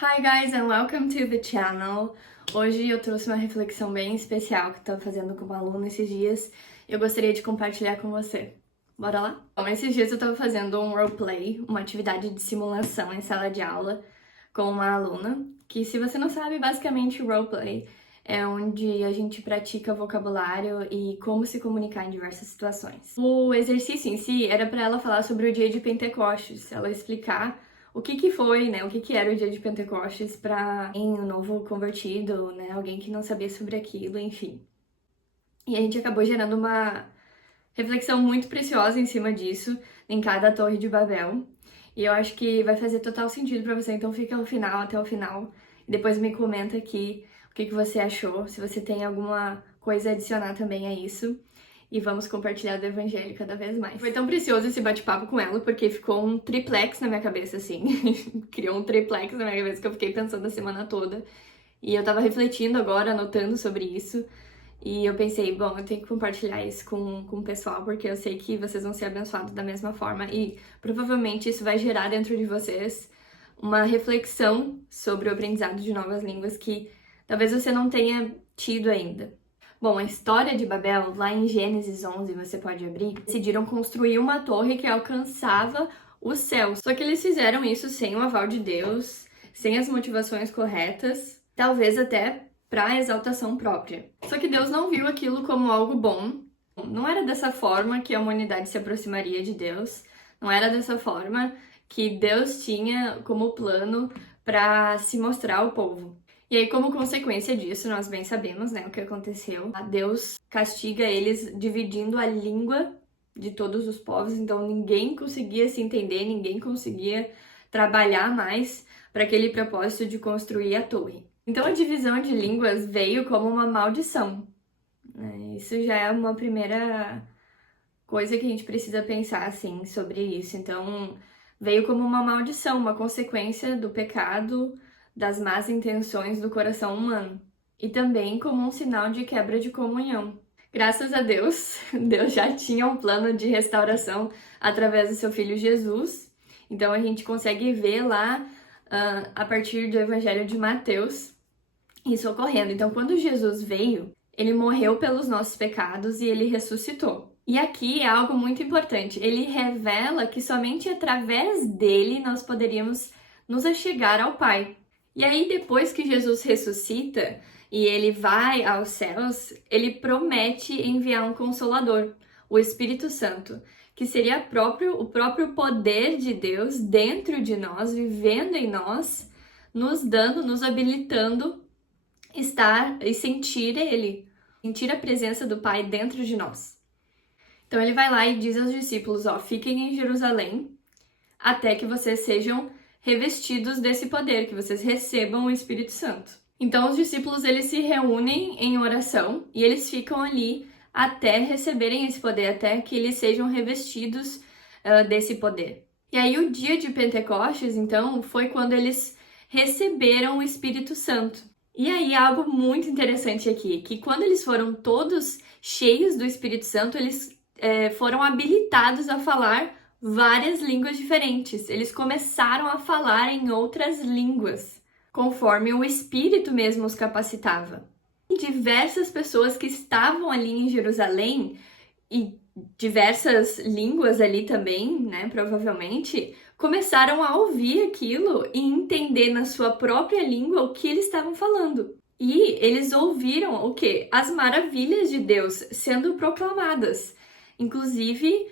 Hi guys and welcome to the channel. Hoje eu trouxe uma reflexão bem especial que eu tô fazendo com uma aluna esses dias e eu gostaria de compartilhar com você. Bora lá? Bom, esses dias eu tava fazendo um roleplay, uma atividade de simulação em sala de aula com uma aluna, que se você não sabe, basicamente o roleplay é onde a gente pratica vocabulário e como se comunicar em diversas situações. O exercício em si era para ela falar sobre o dia de Pentecostes, ela explicar o que foi, né? O que era o dia de Pentecostes para um novo convertido, né? Alguém que não sabia sobre aquilo, enfim. E a gente acabou gerando uma reflexão muito preciosa em cima disso, em cada Torre de Babel. E eu acho que vai fazer total sentido para você, então fica ao final, até o final. E depois me comenta aqui o que você achou, se você tem alguma coisa a adicionar também a isso. E vamos compartilhar do evangelho cada vez mais. Foi tão precioso esse bate-papo com ela, porque ficou um triplex na minha cabeça, assim. Criou um triplex na minha cabeça que eu fiquei pensando a semana toda. E eu tava refletindo agora, anotando sobre isso. E eu pensei, bom, eu tenho que compartilhar isso com o pessoal, porque eu sei que vocês vão ser abençoados da mesma forma. E provavelmente isso vai gerar dentro de vocês uma reflexão sobre o aprendizado de novas línguas que talvez você não tenha tido ainda. Bom, a história de Babel, lá em Gênesis 11, você pode abrir, decidiram construir uma torre que alcançava os céus. Só que eles fizeram isso sem o aval de Deus, sem as motivações corretas, talvez até para exaltação própria. Só que Deus não viu aquilo como algo bom. Não era dessa forma que a humanidade se aproximaria de Deus. Não era dessa forma que Deus tinha como plano para se mostrar ao povo. E aí, como consequência disso, nós bem sabemos, né, o que aconteceu. Deus castiga eles dividindo a língua de todos os povos, então ninguém conseguia se entender, ninguém conseguia trabalhar mais para aquele propósito de construir a torre. Então a divisão de línguas veio como uma maldição, né? Isso já é uma primeira coisa que a gente precisa pensar, assim, sobre isso. Então, veio como uma maldição, uma consequência do pecado, das más intenções do coração humano. E também como um sinal de quebra de comunhão. Graças a Deus, Deus já tinha um plano de restauração através do seu Filho Jesus. Então, a gente consegue ver lá, a partir do Evangelho de Mateus, isso ocorrendo. Então, quando Jesus veio, ele morreu pelos nossos pecados e ele ressuscitou. E aqui é algo muito importante. Ele revela que somente através dele nós poderíamos nos achegar ao Pai. E aí, depois que Jesus ressuscita e ele vai aos céus, ele promete enviar um Consolador, o Espírito Santo, que seria o próprio poder de Deus dentro de nós, vivendo em nós, nos dando, nos habilitando estar e sentir ele, sentir a presença do Pai dentro de nós. Então ele vai lá e diz aos discípulos, fiquem em Jerusalém até que vocês sejam revestidos desse poder, que vocês recebam o Espírito Santo. Então os discípulos eles se reúnem em oração e eles ficam ali até receberem esse poder, até que eles sejam revestidos desse poder. E aí o dia de Pentecostes, então, foi quando eles receberam o Espírito Santo. E aí, algo muito interessante aqui, que quando eles foram todos cheios do Espírito Santo, eles foram habilitados a falar várias línguas diferentes. Eles começaram a falar em outras línguas, conforme o Espírito mesmo os capacitava. E diversas pessoas que estavam ali em Jerusalém, e diversas línguas ali também, né, provavelmente, começaram a ouvir aquilo e entender na sua própria língua o que eles estavam falando. E eles ouviram o quê? As maravilhas de Deus sendo proclamadas. Inclusive,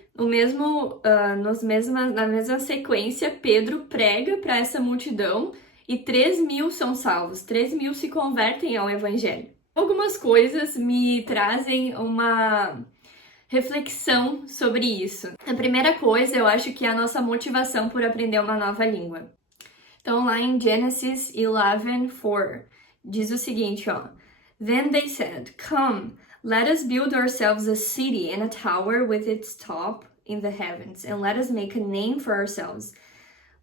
na mesma sequência, Pedro prega para essa multidão e 3.000 são salvos, 3.000 se convertem ao Evangelho. Algumas coisas me trazem uma reflexão sobre isso. A primeira coisa, eu acho que é a nossa motivação por aprender uma nova língua. Então, lá em Genesis 11:4, diz o seguinte, Then they said, Come, let us build ourselves a city and a tower with its top in the heavens, and let us make a name for ourselves,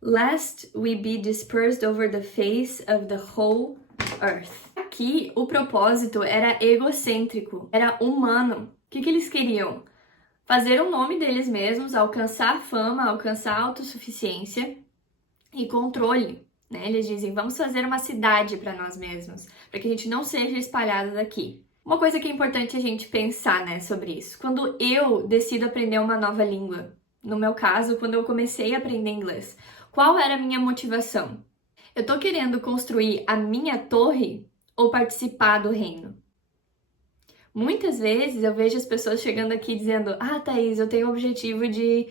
lest we be dispersed over the face of the whole earth. Aqui, o propósito era egocêntrico, era humano. O que eles queriam? Fazer o nome deles mesmos, alcançar fama, alcançar autossuficiência e controle. né? Eles dizem, vamos fazer uma cidade para nós mesmos, para que a gente não seja espalhado daqui. Uma coisa que é importante a gente pensar, né, sobre isso. Quando eu decido aprender uma nova língua, no meu caso, quando eu comecei a aprender inglês, qual era a minha motivação? Eu tô querendo construir a minha torre ou participar do reino? Muitas vezes eu vejo as pessoas chegando aqui dizendo: Ah, Thaís, eu tenho o objetivo de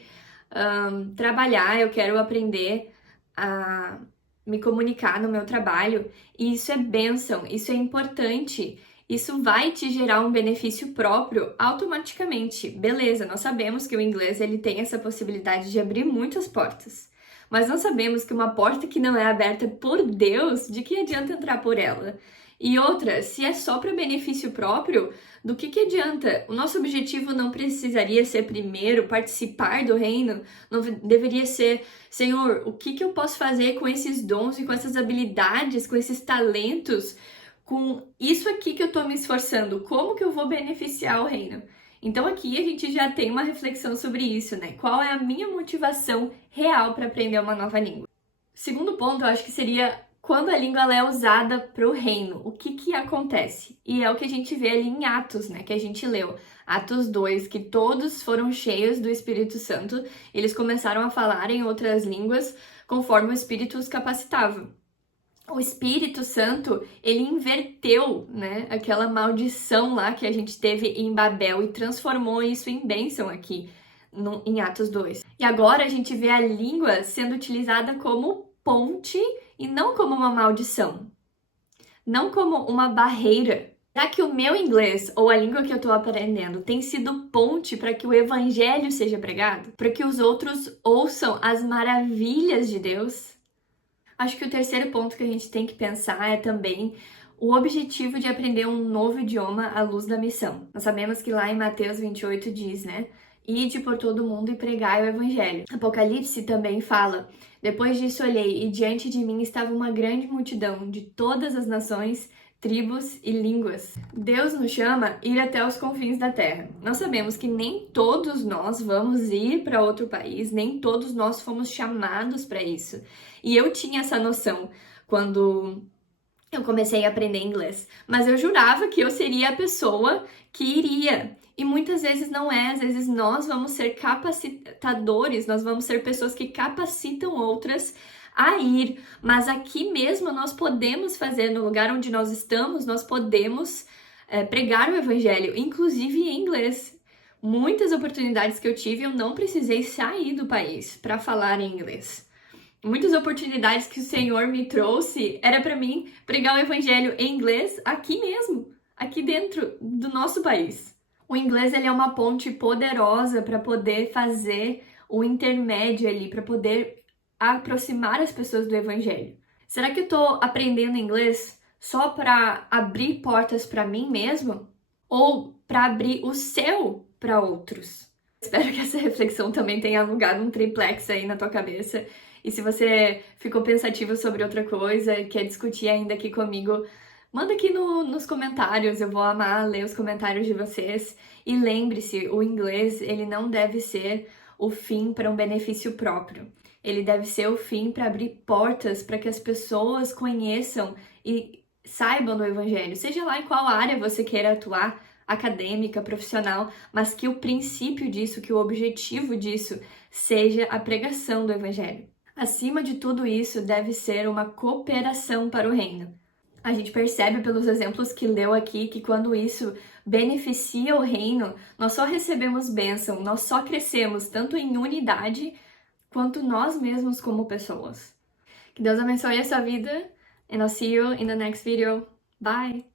trabalhar, eu quero aprender a me comunicar no meu trabalho. E isso é bênção, isso é importante. Isso vai te gerar um benefício próprio automaticamente. Beleza, nós sabemos que o inglês ele tem essa possibilidade de abrir muitas portas. Mas nós sabemos que uma porta que não é aberta por Deus, de que adianta entrar por ela? E outra, se é só para benefício próprio, do que adianta? O nosso objetivo não precisaria ser primeiro participar do reino, não deveria ser, Senhor, o que eu posso fazer com esses dons e com essas habilidades, com esses talentos, com isso aqui que eu estou me esforçando, como que eu vou beneficiar o reino? Então aqui a gente já tem uma reflexão sobre isso, né? Qual é a minha motivação real para aprender uma nova língua? Segundo ponto, eu acho que seria quando a língua ela é usada para o reino, o que acontece? E é o que a gente vê ali em Atos, né, que a gente leu. Atos 2, que todos foram cheios do Espírito Santo, eles começaram a falar em outras línguas conforme o Espírito os capacitava. O Espírito Santo, ele inverteu, né, aquela maldição lá que a gente teve em Babel e transformou isso em bênção aqui em Atos 2. E agora a gente vê a língua sendo utilizada como ponte e não como uma maldição, não como uma barreira. Será que o meu inglês ou a língua que eu estou aprendendo tem sido ponte para que o evangelho seja pregado? Para que os outros ouçam as maravilhas de Deus? Acho que o terceiro ponto que a gente tem que pensar é também o objetivo de aprender um novo idioma à luz da missão. Nós sabemos que lá em Mateus 28 diz, né? Ide por todo mundo e pregai o evangelho. Apocalipse também fala: depois disso olhei, e diante de mim estava uma grande multidão de todas as nações, tribos e línguas. Deus nos chama a ir até os confins da terra. Nós sabemos que nem todos nós vamos ir para outro país, nem todos nós fomos chamados para isso. E eu tinha essa noção quando eu comecei a aprender inglês, mas eu jurava que eu seria a pessoa que iria. E muitas vezes não é, às vezes nós vamos ser capacitadores, nós vamos ser pessoas que capacitam outras a ir, mas aqui mesmo nós podemos fazer, no lugar onde nós estamos, nós podemos pregar o evangelho, inclusive em inglês. Muitas oportunidades que eu tive, eu não precisei sair do país para falar em inglês. Muitas oportunidades que o Senhor me trouxe era para mim pregar o evangelho em inglês aqui mesmo, aqui dentro do nosso país. O inglês ele é uma ponte poderosa para poder fazer o intermédio ali, para poder aproximar as pessoas do evangelho. Será que eu estou aprendendo inglês só para abrir portas para mim mesmo? Ou para abrir o céu para outros? Espero que essa reflexão também tenha alugado um triplex aí na tua cabeça. E se você ficou pensativo sobre outra coisa e quer discutir ainda aqui comigo, manda aqui nos comentários, eu vou amar ler os comentários de vocês. E lembre-se, o inglês, ele não deve ser o fim para um benefício próprio. Ele deve ser o fim para abrir portas para que as pessoas conheçam e saibam do evangelho. Seja lá em qual área você queira atuar, acadêmica, profissional, mas que o princípio disso, que o objetivo disso seja a pregação do evangelho. Acima de tudo isso, deve ser uma cooperação para o reino. A gente percebe pelos exemplos que leu aqui que quando isso beneficia o reino, nós só recebemos bênção, nós só crescemos tanto em unidade quanto nós mesmos como pessoas. Que Deus abençoe a sua vida, and I'll see you in the next video. Bye!